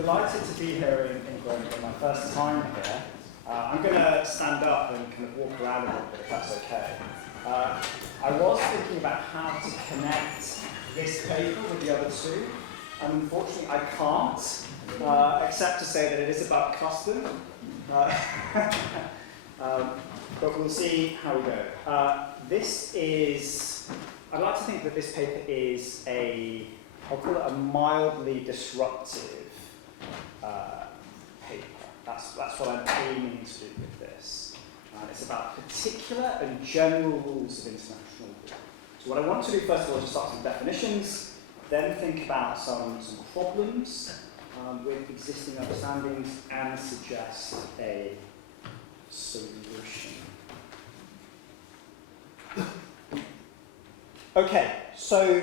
delighted to be here in Greenwich, my first time here. I'm going to stand up and kind of walk around a little bit, if that's okay. I was thinking about how to connect this paper with the other two, and unfortunately I can't, except to say that it is about custom. But we'll see how we go. This is, I'd like to think that this paper is I'll call it a mildly disruptive paper. That's what I'm aiming to do with this. It's about particular and general rules of international law. So what I want to do first of all is just start with definitions, then think about some problems with existing understandings and suggest a solution. Okay, so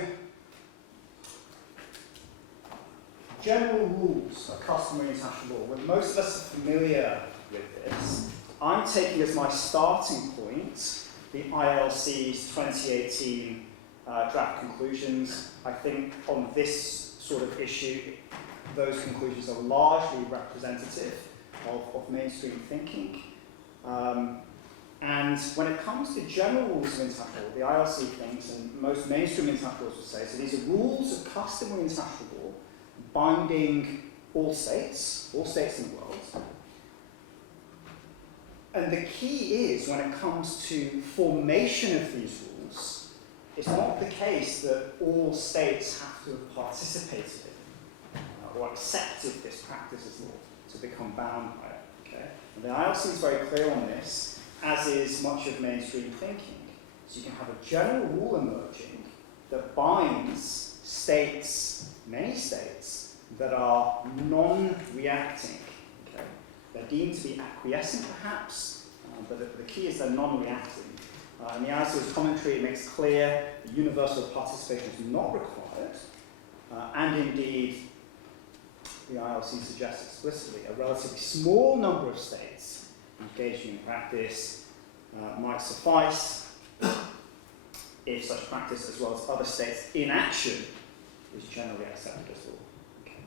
general rules of customary international law. Well, most of us are familiar with this. I'm taking as my starting point the ILC's 2018 draft conclusions. I think on this sort of issue, those conclusions are largely representative of mainstream thinking. And when it comes to general rules of international law, the ILC thinks, and most mainstream international laws would say, so these are rules of customary international law binding all states in the world. And the key is, when it comes to formation of these rules, it's not the case that all states have to have participated in or accepted this practice as law to become bound by it. Okay? And the ILC is very clear on this, as is much of mainstream thinking. So you can have a general rule emerging that binds states, many states, that are non-reacting. Okay? They're deemed to be acquiescent, perhaps, but the key is they're non-reacting. In the ILC's commentary, it makes clear that universal participation is not required, and indeed, the ILC suggests explicitly a relatively small number of states engaging in practice might suffice if such practice, as well as other states' inaction, is generally accepted as law. Okay.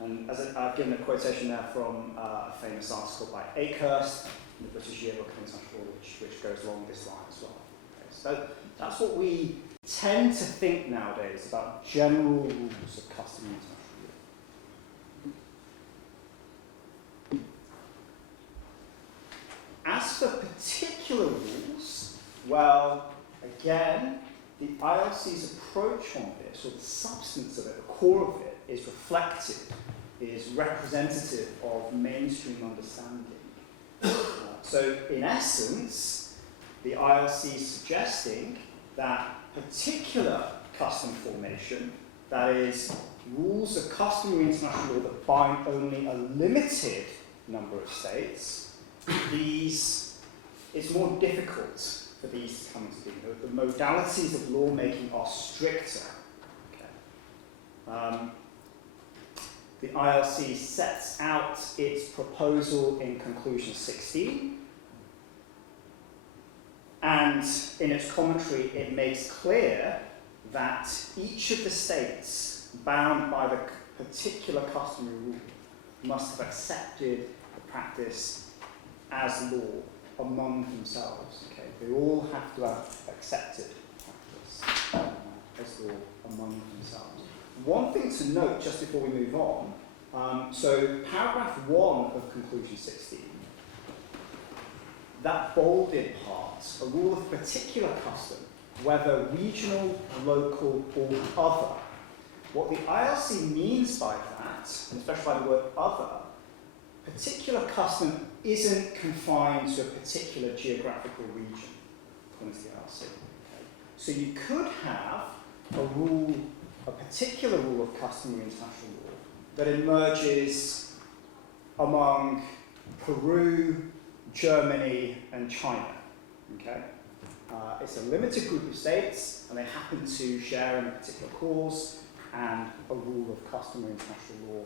And as I've given a quotation there from a famous article by Akehurst in the British Yearbook of International Law, which goes along this line as well. Okay. So that's what we tend to think nowadays about general rules of customary international law. As for particular rules, well, again, the ILC's approach on this, or the substance of it, the core of it, is reflective, is representative of mainstream understanding. So, in essence, the ILC is suggesting that particular custom formation, that is, rules of customary international law that bind only a limited number of states, it's more difficult for these to come into being. The modalities of lawmaking are stricter. Okay. The ILC sets out its proposal in conclusion 16, and in its commentary it makes clear that each of the states bound by the particular customary rule must have accepted the practice as law among themselves. Okay? They all have to have accepted practice as law among themselves. One thing to note just before we move on, so paragraph 1 of conclusion 16, that bolded part, a rule of particular custom, whether regional, local, or other. What the ILC means by that, and especially by the word other, particular custom isn't confined to a particular geographical region, according to the ILC. Okay? So you could have a particular rule of customary international law that emerges among Peru, Germany, and China. Okay? It's a limited group of states, and they happen to share in a particular cause, and a rule of customary international law,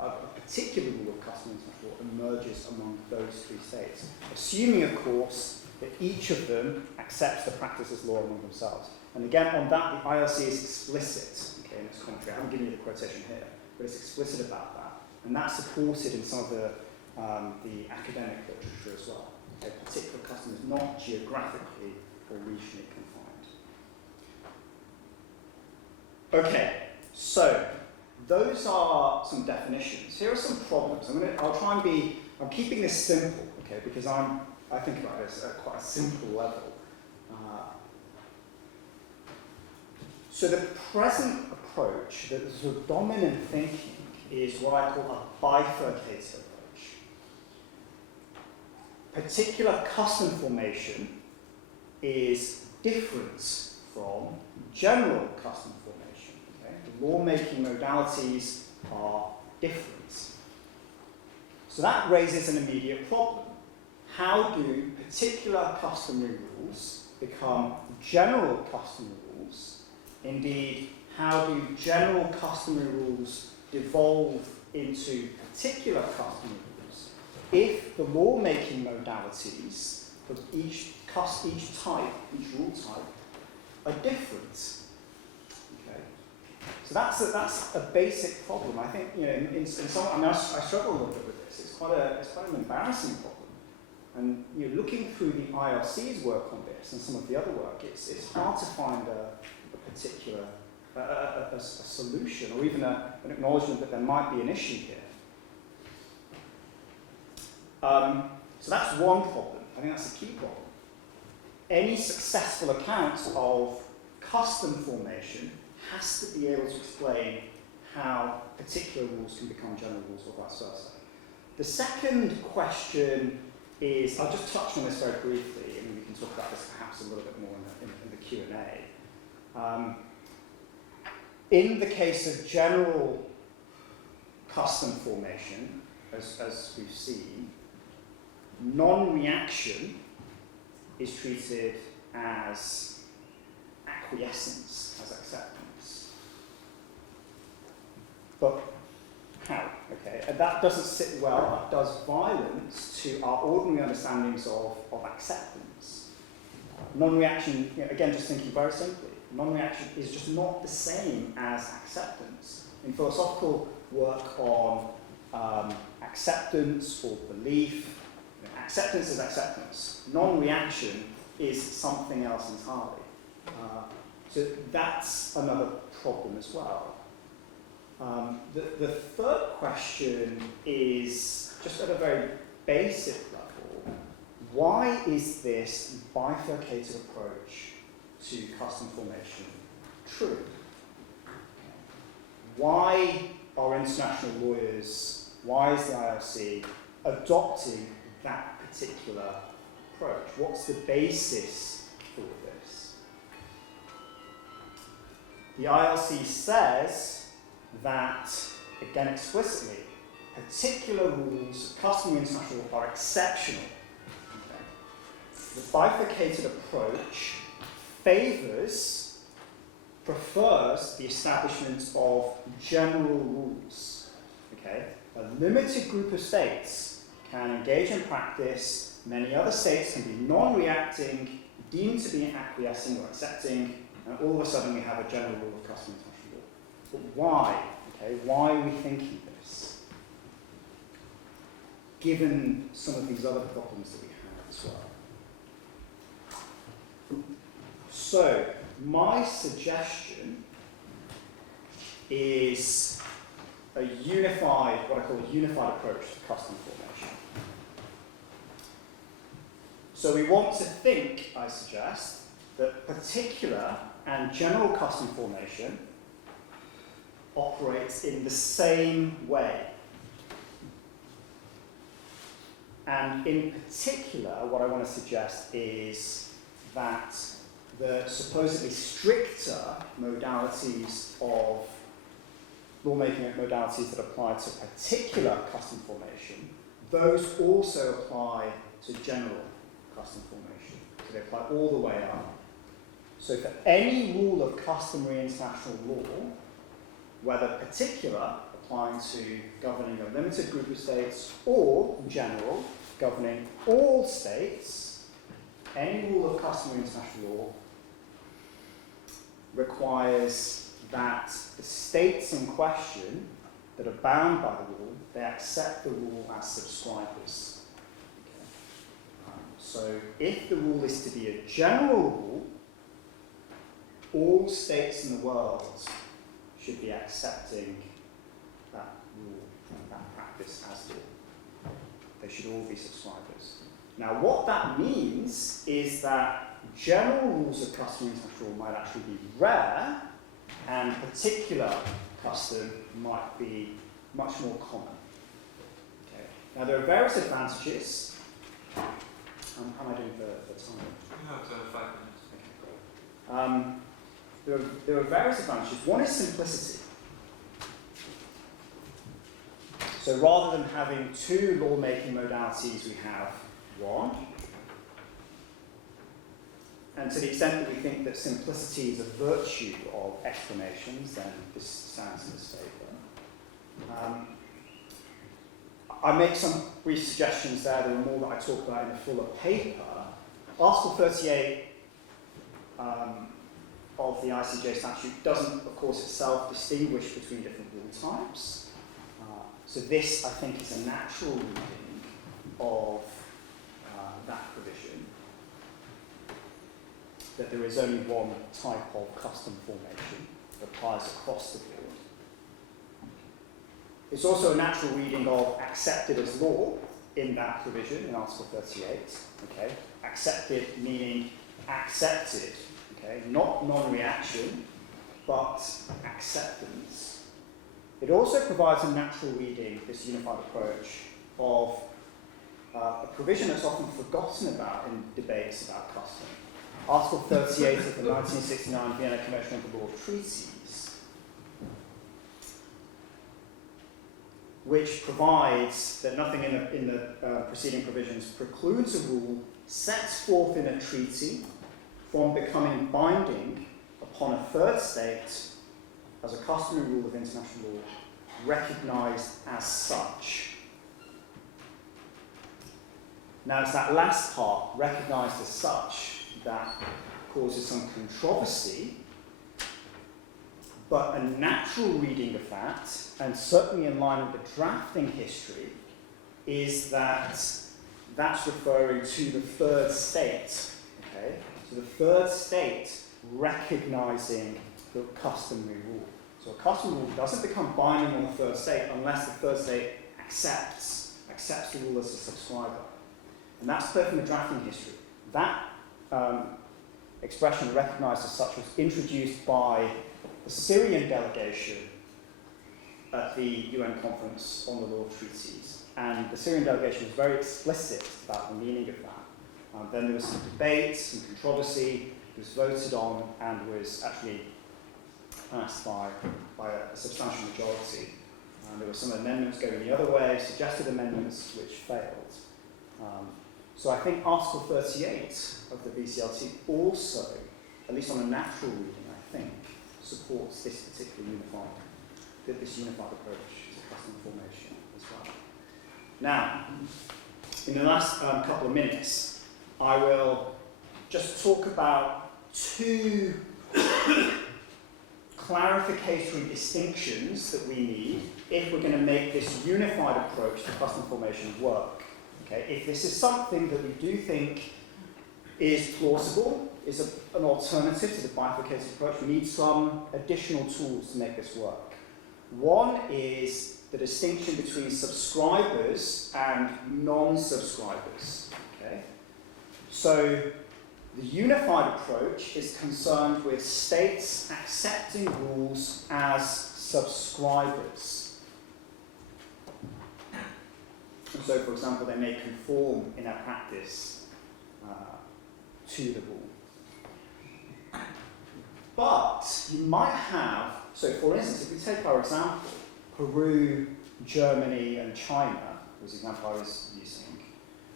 a particular rule of customary international law emerges among those three states, assuming, of course, that each of them accepts the practice as law among themselves. And again, on that, the ILC is explicit, okay, in its commentary. I haven't given you the quotation here, but it's explicit about that. And that's supported in some of the academic literature as well. A particular custom is not geographically or regionally confined. Okay, so those are some definitions. Here are some problems. I'm keeping this simple, okay, because I think about this at quite a simple level. So the present approach, the sort of dominant thinking, is what I call a bifurcated approach. Particular custom formation is different from general custom formation. Okay? The lawmaking modalities are different. So that raises an immediate problem. How do particular customary rules become general customary rules? Indeed, how do general customary rules evolve into particular customary rules if the lawmaking modalities of each rule type are different? Okay, so that's a basic problem. I think in some. I struggle a little bit with this. It's quite an embarrassing problem. And looking through the IRC's work on this and some of the other work, it's hard to find a particular a solution or even an acknowledgement that there might be an issue here. So that's one problem. I think that's a key problem. Any successful account of custom formation has to be able to explain how particular rules can become general rules or vice versa. The second question is, I'll just touch on this very briefly, and we can talk about this perhaps a little bit more in the Q&A. In the case of general custom formation, as we've seen, non-reaction is treated as acquiescence, as acceptance. But how? Okay, and that doesn't sit well, that does violence to our ordinary understandings of acceptance. Non-reaction, again, just thinking very simply, non-reaction is just not the same as acceptance. In philosophical work on acceptance or belief, acceptance is acceptance. Non-reaction is something else entirely. So that's another problem as well. The third question is, just at a very basic level, why is this bifurcated approach to custom formation true? Why are international lawyers, why is the IRC adopting that particular approach? What's the basis for this? The IRC says that, again explicitly, particular rules, customary international law, are exceptional. Okay. The bifurcated approach prefers the establishment of general rules. Okay? A limited group of states can engage in practice, many other states can be non-reacting, deemed to be acquiescing or accepting, and all of a sudden we have a general rule of customary international law. But why? Okay, why are we thinking this? Given some of these other problems that we have as well. So, my suggestion is what I call a unified approach to custom formation. So we want to think, I suggest, that particular and general custom formation operates in the same way. And in particular, what I want to suggest is that the supposedly stricter modalities of lawmaking modalities that apply to particular custom formation, those also apply to general custom formation. So they apply all the way up. So for any rule of customary international law, whether particular, applying to governing a limited group of states, or general, governing all states, any rule of customary international law requires that the states in question that are bound by the rule, they accept the rule as subscribers. Okay. So if the rule is to be a general rule, all states in the world should be accepting that rule, that practice as law. They should all be subscribers. Now, what that means is that general rules of customary international law might actually be rare, and particular custom might be much more common. Okay. Now, there are various advantages. How am I doing for time? You have 5 minutes. Okay. There are various advantages. One is simplicity. So rather than having two lawmaking modalities, we have one. And to the extent that we think that simplicity is a virtue of explanations, then this stands in its favour. I make some brief suggestions there. There are more that I talk about in a fuller paper. Article 38 of the ICJ statute doesn't, of course, itself distinguish between different rule types. So this, I think, is a natural reading of that provision, that there is only one type of custom formation that applies across the board. It's also a natural reading of accepted as law in that provision in Article 38. Okay? Accepted meaning accepted, okay? Not non-reaction, but acceptance. It also provides a natural reading, this unified approach, of a provision that's often forgotten about in debates about custom. Article 38 of the 1969 Vienna Convention on the Law of Treaties, which provides that nothing in the preceding provisions precludes a rule set forth in a treaty from becoming binding upon a third state as a customary rule of international law, recognised as such. Now, it's that last part, recognised as such, that causes some controversy, but a natural reading of that, and certainly in line with the drafting history, is that that's referring to the third state. Okay? So the third state recognising the customary rule. So a customary rule doesn't become binding on the third state unless the third state accepts the rule as a subscriber. And that's clear from the drafting history. That expression, recognised as such, was introduced by the Syrian delegation at the UN Conference on the Law of Treaties. And the Syrian delegation was very explicit about the meaning of that. Then there was some debate, some controversy, it was voted on, and was actually passed by a substantial majority. There were some amendments going the other way, suggested amendments which failed. So I think Article 38 of the VCLT also, at least on a natural reading, I think, supports this particular unified approach to custom formation as well. Now, in the last couple of minutes, I will just talk about two clarificatory distinctions that we need if we're going to make this unified approach to custom formation work. Okay? If this is something that we do think is plausible, is an alternative to the bifurcated approach, we need some additional tools to make this work. One is the distinction between subscribers and non-subscribers. Okay? So the unified approach is concerned with states accepting rules as subscribers. And so, for example, they may conform in their practice to the rule. But you might have, so for instance, if we take our example, Peru, Germany, and China was the example I was using.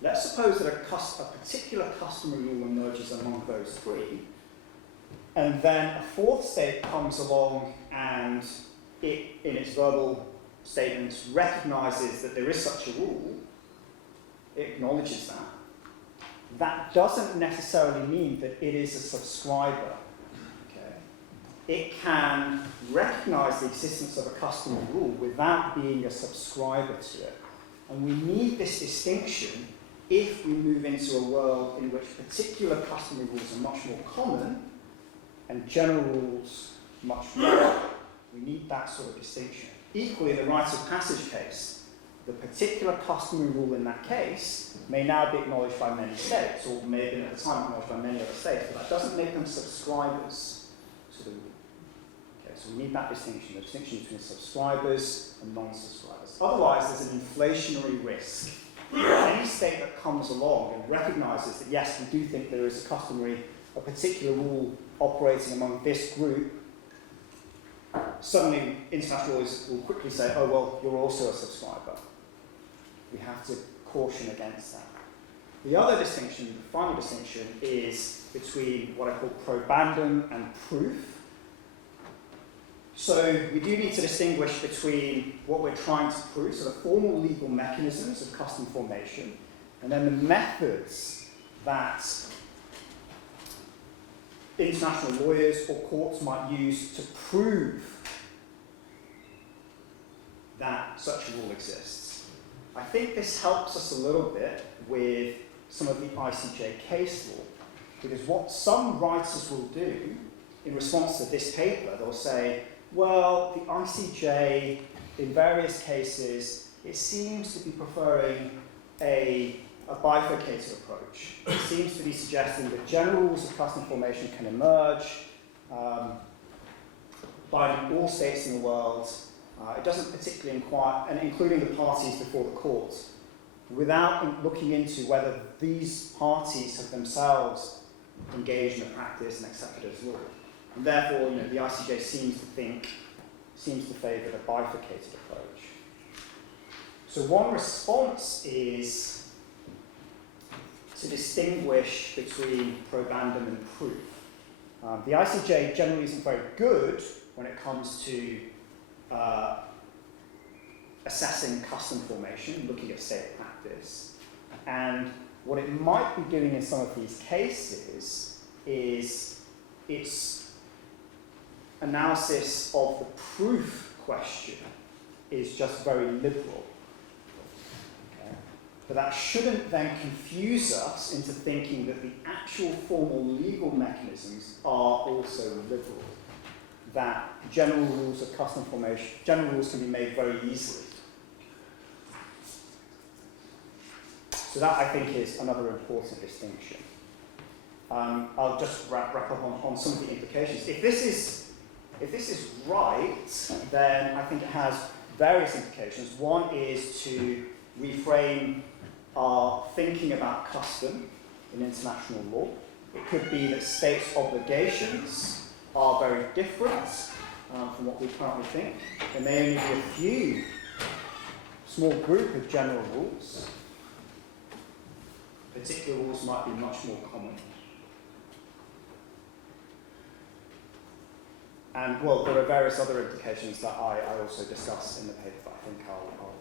Let's suppose that a particular customary rule emerges among those three, and then a fourth state comes along and it, in its verbal statements, recognises that there is such a rule, it acknowledges that. That doesn't necessarily mean that it is a subscriber. Okay? it can recognise the existence of a customary rule without being a subscriber to it. And we need this distinction if we move into a world in which particular customary rules are much more common and general rules much more. We need that sort of distinction. Equally, in the rite of passage case, the particular customary rule in that case may now be acknowledged by many states, or may have been at the time acknowledged by many other states, but that doesn't make them subscribers to the rule. Okay, so we need that distinction, the distinction between subscribers and non-subscribers. Otherwise, there's an inflationary risk. Any state that comes along and recognises that, yes, we do think there is a particular rule operating among this group, suddenly international lawyers will quickly say, oh, well, you're also a subscriber. We have to caution against that. The other distinction, the final distinction, is between what I call probandum and proof. So we do need to distinguish between what we're trying to prove, so the formal legal mechanisms of custom formation, and then the methods that international lawyers or courts might use to prove that such a rule exists. I think this helps us a little bit with some of the ICJ case law, because what some writers will do in response to this paper, they'll say, well, the ICJ, in various cases, it seems to be preferring a bifurcated approach. It seems to be suggesting that general rules of custom formation can emerge, binding all states in the world. It doesn't particularly inquire, and including the parties before the court, without looking into whether these parties have themselves engaged in a practice and accepted as law. And therefore, the ICJ seems to favour the bifurcated approach. So one response is to distinguish between probandum and proof. The ICJ generally isn't very good when it comes to assessing custom formation, looking at state practice. And what it might be doing in some of these cases is its analysis of the proof question is just very liberal. Okay? But that shouldn't then confuse us into thinking that the actual formal legal mechanisms are also liberal. That general rules of custom formation, general rules can be made very easily. So that, I think, is another important distinction. I'll just wrap up on some of the implications. If this is right, then I think it has various implications. One is to reframe our thinking about custom in international law. It could be that states' obligations are very different from what we currently think. There may only be a few, small group of general rules. Particular rules might be much more common. And, well, there are various other implications that I also discuss in the paper, but I think I'll